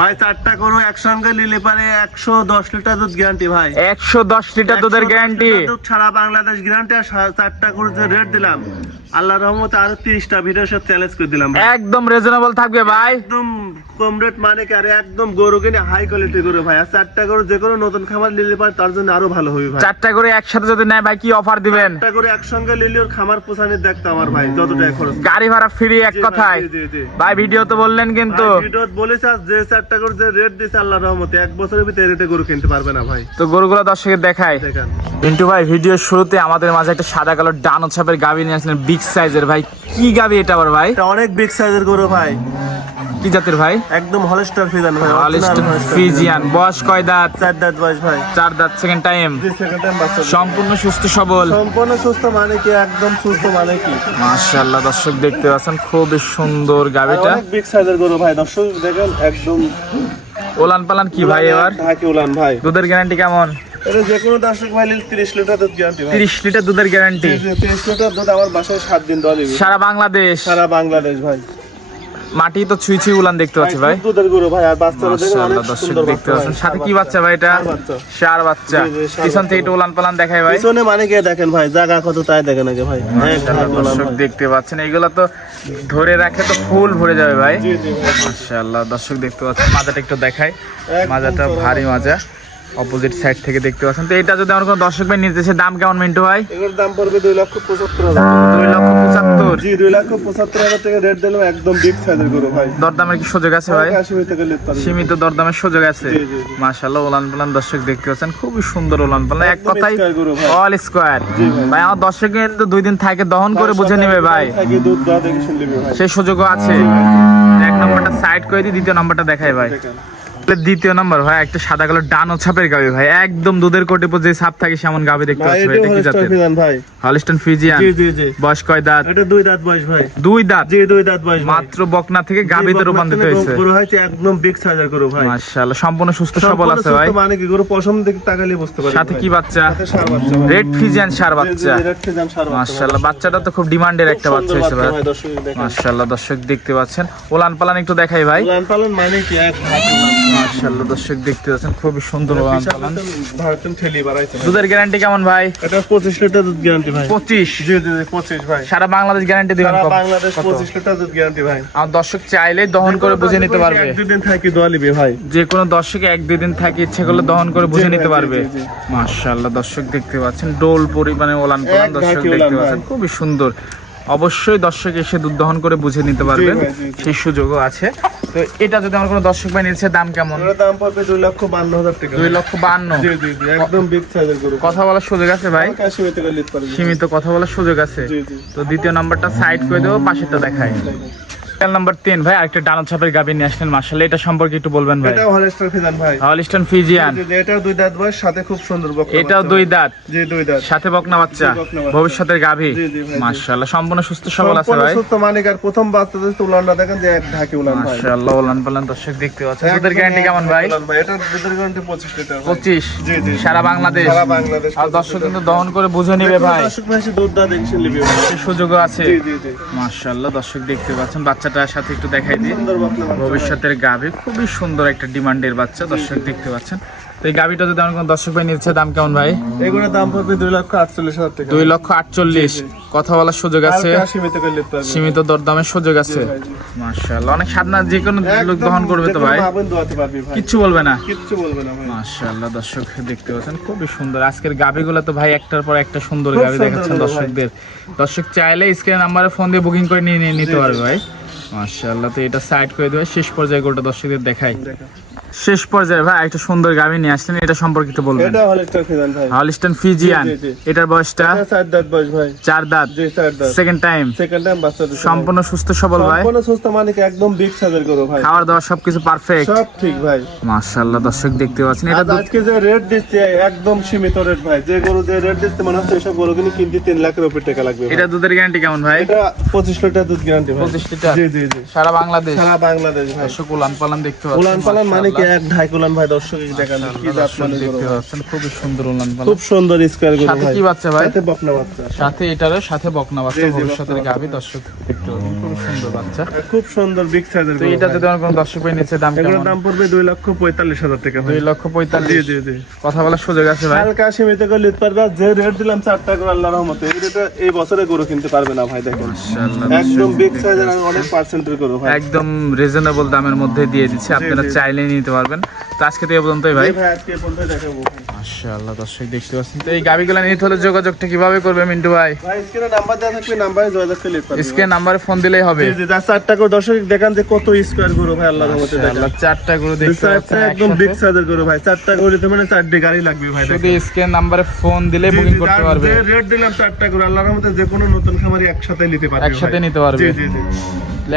ভাই 4টা গরু একসঙ্গে নিলে পারে 110 লিটার দুধ গ্যারান্টি ভাই। 110 লিটার দুধের গ্যারান্টি, দুধ সারা বাংলাদেশ গ্যারান্টি। আর 4টা গরু যে রেট দিলাম আল্লাহর রহমতে আরো 30টা ভিডিওর সাথে চ্যালেঞ্জ করে দিলাম ভাই। একদম রিজনেবল থাকবে ভাই, একদম কম রেট মানে কি, আর একদম গরু কিনে হাই কোয়ালিটি গরু ভাই। আর 4টা গরু যে কোনো নতুন খামার নিলে পারে তার জন্য আরো ভালো হবে ভাই। 4টা করে একসাথে যদি নেয় ভাই কি অফার দিবেন? 4টা গরু একসঙ্গে নিলে ওর খামার পোষানোর দেখতো আমার ভাই যত টাকা খরচ। গাড়ি ভাড়া ফ্রি এক কথায় ভাই। ভিডিও তো বললেন কিন্তু ভিডিও বলেছে যে 4টা গরু যে রেট দিছে আল্লাহর রহমতে 1 বছরের ভিতরে রেটে গরু কিনতে পারবে না ভাই। তো গরুগুলো দর্শকের দেখায়। দেখেন পিন্টু ভাই ভিডিওর শুরুতে আমাদের মাঝে একটা সাদা কালো ডানো ছাপের গাভী নিয়ে আসলেন, বিগ সাইজের ভাই। কি গাভী এটা আবার ভাই? এটা অনেক বিগ সাইজের গরু ভাই। কি জাতের ভাই? একদম হলস্টার ফ্রিজিয়ান ভাই। Holstein Friesian. বয়স কয় দাঁত? 4 দাঁত বয়স ভাই। 4 দাঁত। Second time. সেকেন্ড টাইম বাচ্চা। সম্পূর্ণ সুস্থ সবল। সম্পূর্ণ সুস্থ মানে কি, একদম সুস্থ মানে কি। মাশাআল্লাহ দর্শক দেখতে পাচ্ছেন খুবই সুন্দর গাভীটা। অনেক বিগ সাইজের গরু ভাই। দর্শক দেখেন একদম ওলান পালান কি ভাই এবার? ঢাকি উলান ভাই। দুধের গ্যারান্টি কেমন? এটা যে কোনো দর্শক ভাই 30 লিটার দুধ গ্যারান্টি ভাই। 30 লিটার দুধের গ্যারান্টি। 30 লিটার দুধ আমার বাসায় 7 দিন দোয়া দিবে। সারা বাংলাদেশ। সারা বাংলাদেশ ভাই। মাটি তো ছুঁই ছুঁই উলান দেখতে পাচ্ছি ভাই। দুধের গরু ভাই। আর বাচ্চারা দেখেন অনেক মাশাআল্লাহ দর্শক সুন্দর দেখতে পাচ্ছেন। সাথে কি বাচ্চা ভাই এটা? ষাঁড় বাচ্চা। পিছন থেকে একটু উলান পালান দেখায় ভাই। পিছনে মানে কি দেখেন ভাই, জায়গা কত তাই দেখেন আগে ভাই। মাশাআল্লাহ দর্শক দেখতে পাচ্ছেন, এগুলা তো ধরে রাখে তো ফুল ভরে যাবে ভাই। জি জি ভাই। মাশাআল্লাহ দর্শক দেখতে পাচ্ছেন। মাজাটা একটু দেখায়। মাজাটা ভারী মাজা। অপোজিট সাইড থেকে দেখতে পাচ্ছেন। তো এটা যদি আমার কোনো দর্শক ভাই নিতে চায় দাম কেমন মিন্টু ভাই? এগুলোর দাম পড়বে 2,75,000। 2,75,000। জি 2,75,000 টাকা রেট দিলাম। একদম বিগ সাইজের গরু ভাই। দরদামের কি সুযোগ আছে ভাই? 80 টাকা লিটার পারবে। সীমিত দরদামের সুযোগ আছে। জি, জি, জি। মাশাআল্লাহ ওলান পালান দর্শক দেখতে পাচ্ছেন, খুবই সুন্দর ওলান পালান। এক একদম কথায় স্কয়ার গরু ভাই। All square. জি ভাই। ভাই আমার দর্শক কিন্তু 2 দিন থাকে দহন করে বুঝে নেবে ভাই, থাকি দুধ দা দেখে শুনে নেবে ভাই। সেই সুযোগও আছে। এক নম্বরটা সাইড করে দিই, দ্বিতীয় নম্বরটা দেখাই ভাই। দেখেন দ্বিতীয় নম্বর ভাই একটা সাদা কালো ডানো ছাপের গাভী ভাই। একদম দুধের কোটে যে ছাপ থাকে সেমন গাভী দেখতে ভাই। পাচ্ছ। এটা এটা কি হলস্টার জাতের? ফ্রিজিয়ান ভাই। Holstein Friesian. জি জি জি। বয়স কয় দাঁত? এটা 2 দাঁত বয়স ভাই। 2 দাঁত। জি 2 দাঁত বয়স ভাই। মাত্র বকনা থেকে গাভীতে রূপান্তরিত হয়েছে। গরু হয়েছে একদম বিগ সাইজের গরু ভাই। মাশাআল্লাহ সম্পূর্ণ সুস্থ সবল আছে ভাই। সুস্থ মানে কি, গরু পশম দেখে তাকালে বুঝতে পারবে। সাথে কি বাচ্চা? সাথে ষাঁড় বাচ্চা ভাই। রেড ফ্রিজিয়ান ষাঁড় বাচ্চা। জি জি রেড ফ্রিজিয়ান ষাঁড় বাচ্চা। মাশাআল্লাহ বাচ্চাটা তো খুব ডিমান্ডের একটা বাচ্চা হয়েছে ভাই। ভাই দর্শক দেখেন। মাশাআল্লাহ দর্শক দেখতে পাচ্ছেন। ওলান পালান একটু দেখাই ভাই। লাল পালন মানে কি, এক মাশাআল্লাহ দর্শক দেখতে পাচ্ছেন খুবই সুন্দর ওলান পালান। ভারতের ঠেলি বাড়াইছে। দুধের গ্যারান্টি কেমন ভাই? এটা 25 লিটার দুধ গ্যারান্টি ভাই। 25। জি জি জি 25 ভাই। সারা বাংলাদেশ গ্যারান্টি দিবেন? সারা বাংলাদেশ 25 লিটার দুধ গ্যারান্টি ভাই। আর দর্শক চাইলে দহন করে বুঝে নিতে পারবে। 1-2 দিন থাকি দোয়া লিবে ভাই। যে কোনো দর্শক 1-2 দিন থাকে ইচ্ছে করলে দহন করে বুঝে জি নিতে ভাই, পারবে। জি, জি, জি। মাশাআল্লাহ দর্শক দেখতে পাচ্ছেন ডোল পরিমাণে ওলান পালান এক দর্শক ঢাকি দেখতে ওলান পাচ্ছেন, ভাই। খুবই সুন্দর। অবশ্যই দর্শক এসে দুধ দহন করে বুঝে নিতে পারবেন, ভাই, জি, জি। সেই সুযোগও আছে। তো এটা যদি আমার কোনো দর্শক ভাই নিচ্ছে দাম কেমন? এর দাম পড়বে 2,52,000 টাকা। 2,52,000। জি জি জি একদম বিগ সাইজের গরু। কথা বলার সুযোগ আছে ভাই? 80 টাকা লিটার পারবে। সীমিত কথা বলার সুযোগ আছে। জি জি। তো দ্বিতীয় নাম্বারটা সাইড করে দেবো, পাশেরটা দেখাই। নাম্বার 3 ভাই আরেকটা ডানো ছাপের গাভী নিয়ে আসলেন। মাশাআল্লাহ এটা সম্পর্কে একটু বলবেন ভাই। এটাও হলস্টার ফ্রিজিয়ান ভাই। Holstein Friesian. জি জি এটাও 2 দাঁত বয়স, সাথে খুব সুন্দর বকনা। এটাও 2 দাঁত। জি 2 দাঁত। সাথে বকনা বাচ্চা। জি, বকনা বাচ্চা। ভবিষ্যতের গাভী। জি, জি ভাই, জি। মাশাআল্লাহ সম্পূর্ণ সুস্থ সবল আছে সম্পূর্ণ ভাই। সুস্থ মানিক। আর প্রথম বাচ্চাদের তো উলানটা দেখেন যে এক ঢাকি উলান ভাই। মাশাআল্লাহ ওলান পালান দর্শক দেখতে পাচ্ছেন। দুধের গ্যারান্টি কেমন ভাই? উলান ভাই এটা দুধের গ্যারান্টি 25 লিটার ভাই। 25। জি জি সারা বাংলাদেশ। সারা বাংলাদেশ। আর দর্শক কিন্তু দহন করে বুঝে নিবে ভাই, দর্শক ভাই দুধ দা দেখে লিবে ভাই। সেই সুযোগও আছে। জি জি জি মাশাআল্লাহ দর্শক দেখতে পাচ্ছেন। বাচ্চাটার সাথে একটু দেখাই দিই। সুন্দর বকনা বাচ্চা। ভবিষ্যতের গাভী, খুবই সুন্দর একটা ডিমান্ডের বাচ্চা দর্শক দেখতে পাচ্ছেন। তো এই গাভীটা যদি আমার কোনো দর্শক ভাই নিচ্ছে দাম কেমন ভাই? এগুলোর দাম পড়বে 2,48,000 টাকা। 2,48,000। কথা বলার সুযোগ আছে, হালকা সীমিত করে লিখতে পারবে। সীমিত দরদামের সুযোগ আছে। জি ভাই, জি। মাশাআল্লাহ অনেক সাধনা, যে কোনো লোক দহন করবে তো ভাই, মাবন দোয়াতে পারবি ভাই। কিচ্ছু বলবে না। কিচ্ছু বলবে না ভাই। মাশাআল্লাহ দর্শক দেখতে পাচ্ছেন খুবই সুন্দর। আজকের গাভীগুলো তো ভাই একটার পর একটা সুন্দর খুব গাভী সুন্দর দেখাচ্ছেন গরু ভাই। দর্শকদের। দর্শক চাইলে স্ক্রিন নাম্বারে ফোন দিয়ে বুকিং করে নিতে পারবে ভাই। মাশাআল্লাহ তো এটা সাইড করে দেবে। শেষ পর্যায়ে গোটা দর্শকদের দেখাই। দেখেন। শেষ পর্যায়ে ভাই একটা সুন্দর গাভী নিয়ে আসলেন, এটা সম্পর্কে একটু বলবেন। এটা হলস্টার ফ্রিজিয়ান ভাই। Holstein Friesian. জি, জি, জি। এটার বয়সটা? এটা 4 দাঁত বয়স ভাই। 4 দাঁত। জি 4 দাঁত। Second time. সেকেন্ড টাইম বাচ্চা দিছে। সম্পূর্ণ সুস্থ সবল ভাই। সম্পূর্ণ সুস্থ মানিক, একদম বিগ সাইজের গরু ভাই। খাওয়ার দাওয়ার সবকিছু পারফেক্ট। সব ঠিক ভাই। মাশাআল্লাহ দর্শক দেখতে পাচ্ছেন। এটা আর আজকে যে রেট দিচ্ছে একদম সীমিত রেট ভাই। যে গরু যে রেট দিচ্ছে মনে হচ্ছে এসব গরু কিনতে 3 লাখের উপর টাকা লাগবে ভাই। এটা দুধের গ্যারান্টি কেমন ভাই? এটা 25 লিটার দুধ গ্যারান্টি ভাই। 25 লিটার। জি জি জি সারা বাংলাদেশ। সারা বাংলাদেশ ভাই। দর্শক উলান পালান দেখতে পাচ্ছেন। উলান পালান মানে কি এক ঢাইকুলান ভাই, দর্শক দেখান কি জাত মানে গরু দেখতে ভাই। পাচ্ছেন খুবই সুন্দর উলান পালান। খুব সুন্দর স্কয়ার গরু সাথে ভাই। কি বাচ্চা ভাই? সাথে বকনা বাচ্চা। সাথে এটারও সাথে বকনা বাচ্চা, জি, জি, ভবিষ্যতের বকনা গাভী। দর্শক দেখতে পাচ্ছেন খুব সুন্দর বাচ্চা। খুব সুন্দর বিগ সাইজের তো গরু এটা ভাই। যদি আমার কোনো দর্শক ভাই নিচে দাম এগুলোর কেমন? দাম পড়বে 2,45,000 টাকা ভাই। 2,45,000। জি জি জি। কথা বলার সুযোগ আছে ভাই? হালকা সীমিত করে নিতে পারবে। আর যে রেট দিলাম 4টা করে আল্লাহর রহমতে, এই রেটে এই বছরে গরু কিনতে পারবে না ভাই। দেখেন মাশাআল্লাহ, একদম বিগ সাইজের আর অনেক পার্সেন্টের গরু ভাই। একদম রিজনেবল দামের মধ্যে দিয়ে দিচ্ছে, আপনারা চাইলেই নিতে পারবেন। তো আজকে তো এই পর্যন্তই ভাই। এই ভাই আজকে পর্যন্ত দেখাবো ভাই। মাশাআল্লাহ, দর্শক দেখতে পাচ্ছেন। তো এই গাবিগুলো নিতে হলে যোগাযোগটা কিভাবে করবে মিন্টু ভাই? ভাই স্ক্রিনে নাম্বার দেওয়া থাকবে, নাম্বারে যোগাযোগ করে নিতে পারবে। স্ক্রিন নাম্বারে ফোন দিলেই হবে। জি জি। তার 4টা করে দর্শক দেখান যে কত স্কয়ার গরু ভাই, আল্লাহর রহমতে দেখেন। মাশাআল্লাহ, চারটা গরু দেখতে চারটা পাচ্ছেন একদম একসাথে। বিগ সাইজের গরু ভাই। 4টা গরু নিতে মানে 4টি গাড়ি লাগবে ভাই। শুধু দেখেন স্ক্রিন নাম্বারে ফোন দিলে জি, বুকিং জি, করতে আর পারবে। যে রেট দিলাম 4টা গরু আল্লাহর রহমতে যে কোনো নতুন খামারি একসাথে নিতে পারবে। একসাথে ভাই। নিতে পারবে। জি জি জি।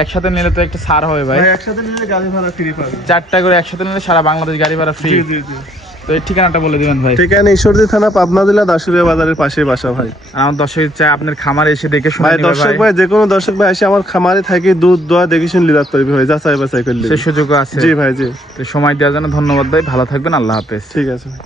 একসাথে নিলে তো একটা ছাড় হবে ভাই। ভাই একসাথে নিলে গাড়ি ভাড়া ফ্রি পাবে। চারটা করে একসাথে নিলে সারা বাংলাদেশ গাড়ি ভাড়া ফ্রি। জি জি জি। তো এই ঠিকানাটা বলে দিবেন ভাই। ঠিকানা ঈশ্বরদী থানা, পাবনা জেলা, দাসুরিয়া বাজারের পাশে বাসা ভাই। আর আমার দর্শক চাই আপনার খামারে এসে দেখে শুনে ভাই নিবে দর্শক ভাই। ভাই, যে কোনো দর্শক ভাই এসে আমার খামারে থাকি দুধ দোয়া দেখে শুনে লিদাত পারবে ভাই, যাচাই বাছাই করলে। সে সুযোগও আছে। জি ভাই জি। তো সময় দেওয়ার জন্য ধন্যবাদ ভাই, ভালো থাকবেন, আল্লাহ হাফেজ। ঠিক আছে ভাই।